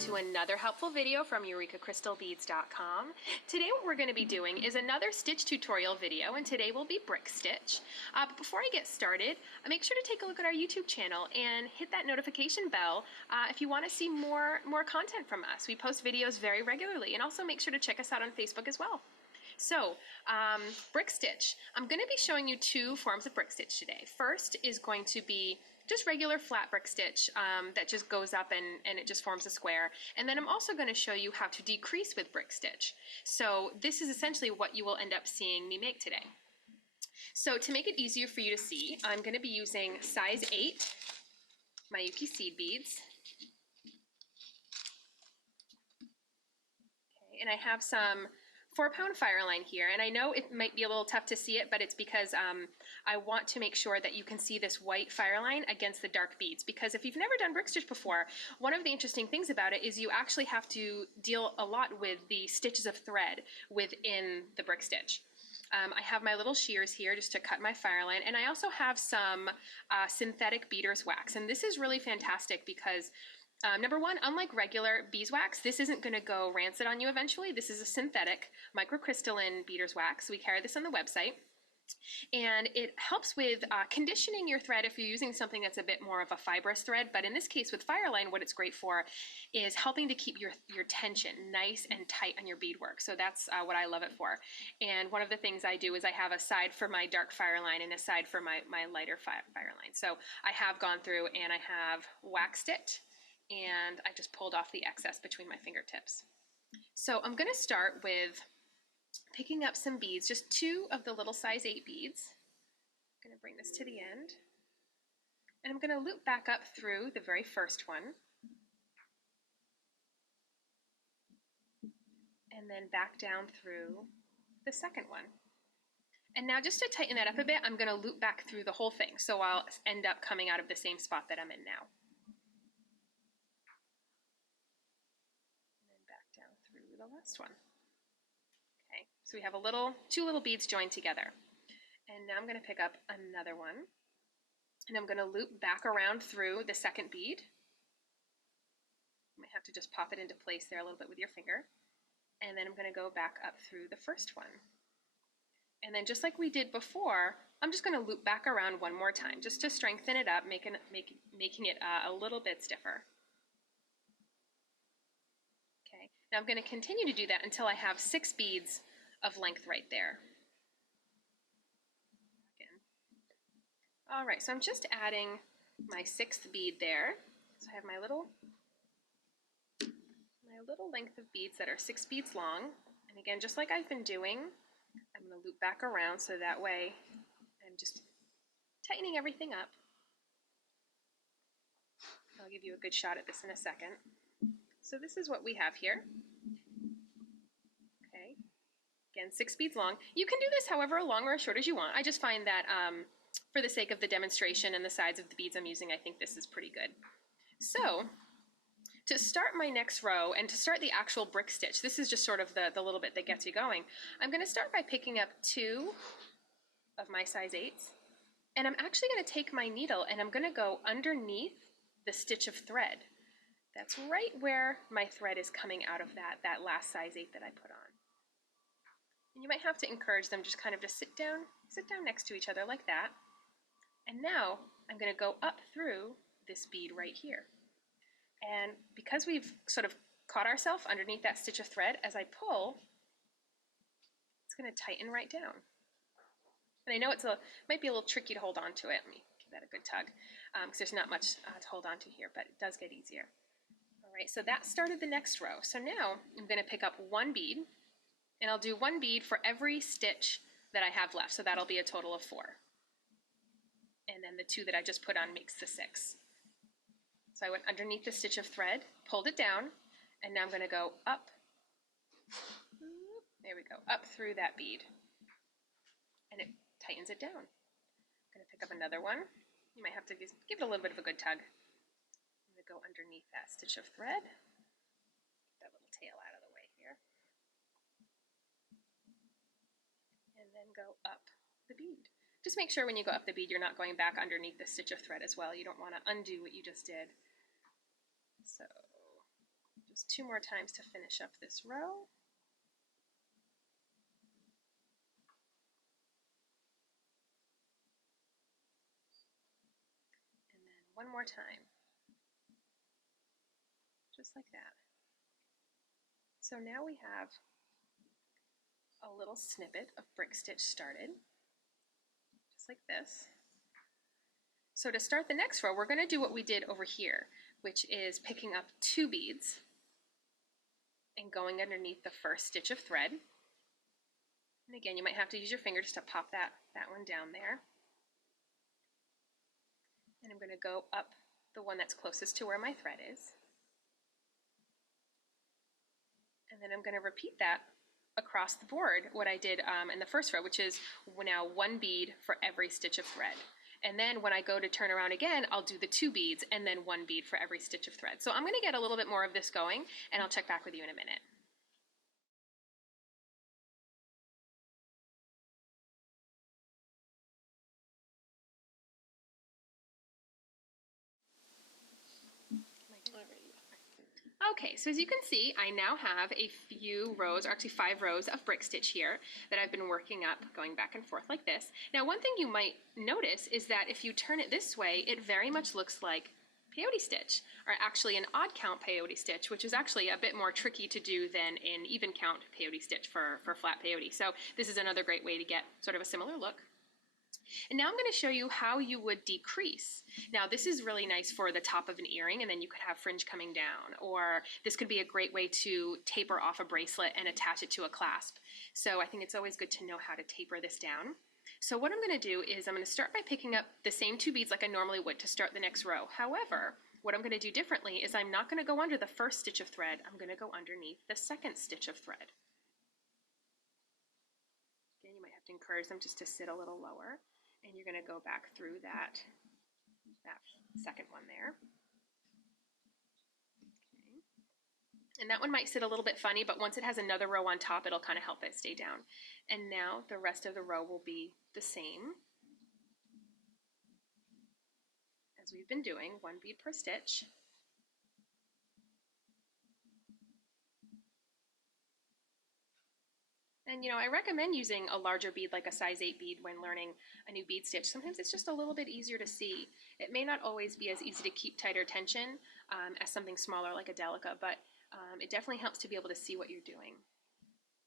to another helpful video from EurekaCrystalBeads.com. Today what we're going to be doing is another stitch tutorial video, and today will be brick stitch. But before I get started, make sure to take a look at our YouTube channel and hit that notification bell if you want to see more content from us. We post videos very regularly, and also make sure to check us out on Facebook as well. So, brick stitch. I'm going to be showing you two forms of brick stitch today. First is going to be just regular flat brick stitch that just goes up and it just forms a square. And then I'm also going to show you how to decrease with brick stitch. So this is essentially what you will end up seeing me make today. So to make it easier for you to see, I'm going to be using size 8 Miyuki seed beads. Okay, and I have some 4-pound fireline here, and I know it might be a little tough to see it, but it's because I want to make sure that you can see this white fireline against the dark beads, because if you've never done brick stitch before, one of the interesting things about it is you actually have to deal a lot with the stitches of thread within the brick stitch. I have my little shears here just to cut my fireline, and I also have some synthetic beater's wax, and this is really fantastic because number one, unlike regular beeswax, this isn't going to go rancid on you eventually. This is a synthetic microcrystalline beater's wax. We carry this on the website. And it helps with conditioning your thread if you're using something that's a bit more of a fibrous thread. But in this case with fireline, what it's great for is helping to keep your tension nice and tight on your beadwork. So that's what I love it for. And one of the things I do is I have a side for my dark fireline and a side for my lighter fireline. So I have gone through and I have waxed it, and I just pulled off the excess between my fingertips. So I'm going to start with picking up some beads, just 2 of the little size 8 beads. I'm going to bring this to the end, and I'm going to loop back up through the very first one, and then back down through the second one. And now just to tighten that up a bit, I'm going to loop back through the whole thing, so I'll end up coming out of the same spot that I'm in now. Down through the last one. Okay, so we have 2 little beads joined together. And now I'm going to pick up another one, and I'm going to loop back around through the second bead. You might have to just pop it into place there a little bit with your finger. And then I'm going to go back up through the first one. And then just like we did before, I'm just going to loop back around one more time, just to strengthen it up, making it a little bit stiffer. Okay, now I'm going to continue to do that until I have 6 beads of length right there. Again. All right, so I'm just adding my 6th bead there. So I have my little length of beads that are 6 beads long. And again, just like I've been doing, I'm going to loop back around so that way I'm just tightening everything up. I'll give you a good shot at this in a second. So this is what we have here. Okay, again, 6 beads long. You can do this however long or as short as you want. I just find that for the sake of the demonstration and the size of the beads I'm using, I think this is pretty good. So to start my next row and to start the actual brick stitch, this is just sort of the little bit that gets you going. I'm going to start by picking up 2 of my size 8s, and I'm actually going to take my needle and I'm going to go underneath the stitch of thread. That's right where my thread is coming out of that last size 8 that I put on. And you might have to encourage them just kind of to sit down next to each other like that. And now I'm going to go up through this bead right here. And because we've sort of caught ourselves underneath that stitch of thread, as I pull, it's going to tighten right down. And I know might be a little tricky to hold on to it. Let me give that a good tug, because there's not much to hold on to here, but it does get easier. All right, so that started the next row. So now I'm going to pick up 1 bead, and I'll do 1 bead for every stitch that I have left. So that'll be a total of 4. And then the 2 that I just put on makes the 6. So I went underneath the stitch of thread, pulled it down, and now I'm going to go up. There we go, up through that bead. And it tightens it down. I'm going to pick up another one. You might have to give it a little bit of a good tug. I'm going to go underneath that stitch of thread. Get that little tail out of the way here. And then go up the bead. Just make sure when you go up the bead, you're not going back underneath the stitch of thread as well. You don't want to undo what you just did. So Just 2 more times to finish up this row. And then 1 more time. Just like that. So now we have a little snippet of brick stitch started, just like this. So to start the next row, we're going to do what we did over here, which is picking up 2 beads and going underneath the first stitch of thread. And again, you might have to use your finger just to pop that one down there. And I'm going to go up the one that's closest to where my thread is. And then I'm going to repeat that across the board, what I did in the first row, which is now 1 bead for every stitch of thread. And then when I go to turn around again, I'll do the 2 beads and then 1 bead for every stitch of thread. So I'm going to get a little bit more of this going, and I'll check back with you in a minute. Okay, so as you can see, I now have a few rows, or actually 5 rows of brick stitch here that I've been working up, going back and forth like this. Now, one thing you might notice is that if you turn it this way, it very much looks like peyote stitch, or actually an odd count peyote stitch, which is actually a bit more tricky to do than an even count peyote stitch for flat peyote. So this is another great way to get sort of a similar look. And now I'm going to show you how you would decrease. Now this is really nice for the top of an earring, and then you could have fringe coming down, or this could be a great way to taper off a bracelet and attach it to a clasp. So I think it's always good to know how to taper this down. So what I'm going to do is I'm going to start by picking up the same 2 beads like I normally would to start the next row. However, what I'm going to do differently is I'm not going to go under the first stitch of thread, I'm going to go underneath the second stitch of thread. Again, you might have to encourage them just to sit a little lower. And you're going to go back through that second one there. Okay. And that one might sit a little bit funny, but once it has another row on top, it'll kind of help it stay down. And now the rest of the row will be the same as we've been doing, 1 bead per stitch. And I recommend using a larger bead like a size 8 bead when learning a new bead stitch. Sometimes it's just a little bit easier to see. It may not always be as easy to keep tighter tension as something smaller like a delica, but it definitely helps to be able to see what you're doing.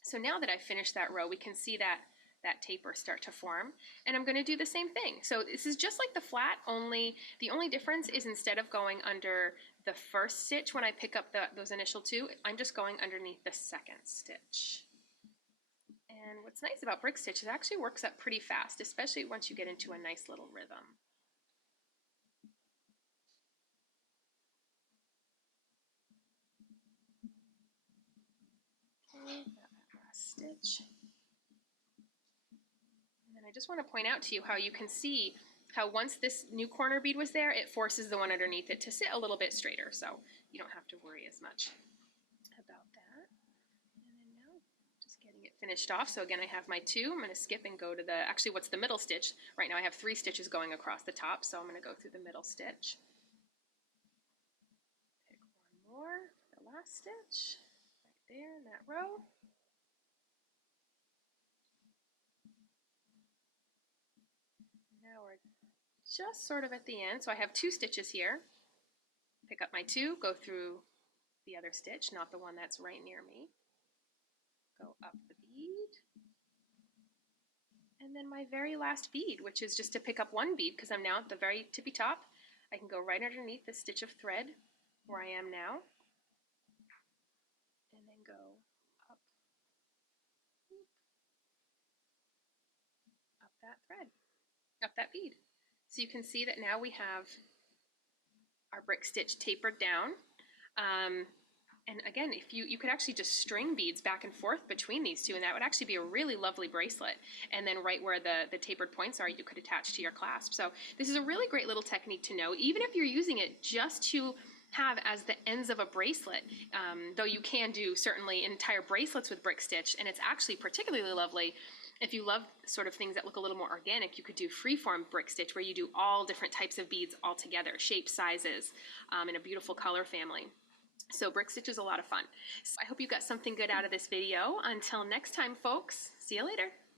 So now that I've finished that row, we can see that taper start to form, and I'm going to do the same thing. So this is just like the flat, only the only difference is instead of going under the first stitch when I pick up those initial 2, I'm just going underneath the second stitch. And what's nice about brick stitch, it actually works up pretty fast, especially once you get into a nice little rhythm. Okay, that last stitch. And then I just want to point out to you how you can see how once this new corner bead was there, it forces the one underneath it to sit a little bit straighter, so you don't have to worry as much about that. And then now just getting it finished off. So again, I have my 2. I'm going to skip and go to actually what's the middle stitch. Right now I have 3 stitches going across the top, so I'm going to go through the middle stitch. Pick 1 more, the last stitch, right there in that row. Now we're just sort of at the end, so I have 2 stitches here. Pick up my 2, go through the other stitch, not the one that's right near me. Go up the bead, and then my very last bead, which is just to pick up 1 bead because I'm now at the very tippy top. I can go right underneath the stitch of thread where I am now, and then go up, up that thread, up that bead. So you can see that now we have our brick stitch tapered down. And again, if you could actually just string beads back and forth between these 2, and that would actually be a really lovely bracelet. And then right where the tapered points are, you could attach to your clasp. So this is a really great little technique to know, even if you're using it just to have as the ends of a bracelet, though you can do certainly entire bracelets with brick stitch, and it's actually particularly lovely if you love sort of things that look a little more organic. You could do freeform brick stitch where you do all different types of beads all together, shapes, sizes, in a beautiful color family. So brick stitch is a lot of fun. So I hope you got something good out of this video. Until next time, folks, see you later.